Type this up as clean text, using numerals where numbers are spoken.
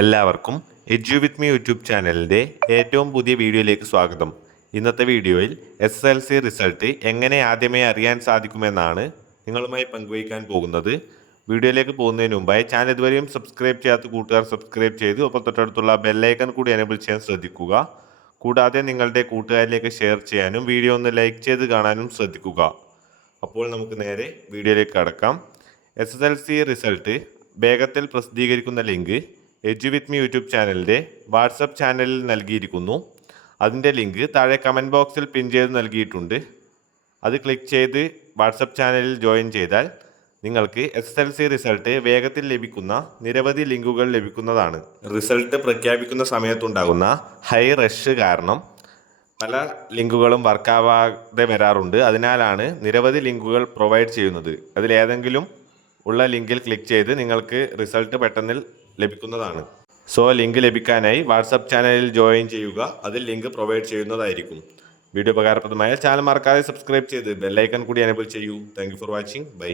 എല്ലാവർക്കും edu with me YouTube ചാനലിൻ്റെ ഏറ്റവും പുതിയ വീഡിയോയിലേക്ക് സ്വാഗതം. ഇന്നത്തെ വീഡിയോയിൽ SSLC റിസൾട്ട് എങ്ങനെ ആദ്യമേ അറിയാൻ സാധിക്കുമെന്നാണ് നിങ്ങളുമായി പങ്കുവയ്ക്കാൻ പോകുന്നത്. വീഡിയോയിലേക്ക് പോകുന്നതിന് മുമ്പായി ചാനൽ ഇതുവരെയും സബ്സ്ക്രൈബ് ചെയ്യാത്ത കൂട്ടുകാർ സബ്സ്ക്രൈബ് ചെയ്ത് ഒപ്പം തൊട്ടടുത്തുള്ള ബെല്ലൈക്കൺ കൂടി എനേബിൾ ചെയ്യാൻ ശ്രദ്ധിക്കുക. കൂടാതെ നിങ്ങളുടെ കൂട്ടുകാരിലേക്ക് ഷെയർ ചെയ്യാനും വീഡിയോ ഒന്ന് ലൈക്ക് ചെയ്ത് കാണാനും ശ്രദ്ധിക്കുക. അപ്പോൾ നമുക്ക് നേരെ വീഡിയോയിലേക്ക് കടക്കാം. SSLC റിസൾട്ട് വേഗത്തിൽ പ്രസിദ്ധീകരിക്കുന്ന link edu with me YouTube ചാനലിൻ്റെ വാട്സപ്പ് ചാനലിൽ നൽകിയിരിക്കുന്നു. അതിൻ്റെ ലിങ്ക് താഴെ കമൻറ്റ് ബോക്സിൽ പിൻ ചെയ്ത് നൽകിയിട്ടുണ്ട്. അത് ക്ലിക്ക് ചെയ്ത് വാട്സപ്പ് ചാനലിൽ ജോയിൻ ചെയ്താൽ നിങ്ങൾക്ക് SSLC റിസൾട്ട് വേഗത്തിൽ ലഭിക്കുന്ന നിരവധി ലിങ്കുകൾ ലഭിക്കുന്നതാണ്. റിസൾട്ട് പ്രഖ്യാപിക്കുന്ന സമയത്തുണ്ടാകുന്ന ഹൈ റഷ് കാരണം പല ലിങ്കുകളും വർക്കാവാതെ വരാറുണ്ട്. അതിനാലാണ് നിരവധി ലിങ്കുകൾ പ്രൊവൈഡ് ചെയ്യുന്നത്. അതിലേതെങ്കിലും ഉള്ള ലിങ്കിൽ ക്ലിക്ക് ചെയ്ത് നിങ്ങൾക്ക് റിസൾട്ട് പെട്ടെന്ന് ലഭിക്കുന്നതാണ്. സോ ലിങ്ക് ലഭിക്കാനായി വാട്സപ്പ് ചാനലിൽ ജോയിൻ ചെയ്യുക. അതിൽ ലിങ്ക് പ്രൊവൈഡ് ചെയ്യുന്നതായിരിക്കും. വീഡിയോ ഉപകാരപ്രദമായ ചാനൽ മറക്കാതെ സബ്സ്ക്രൈബ് ചെയ്ത് ബെല്ലൈക്കൺ കൂടി എനേബിൾ ചെയ്യൂ. Thank you for watching. By.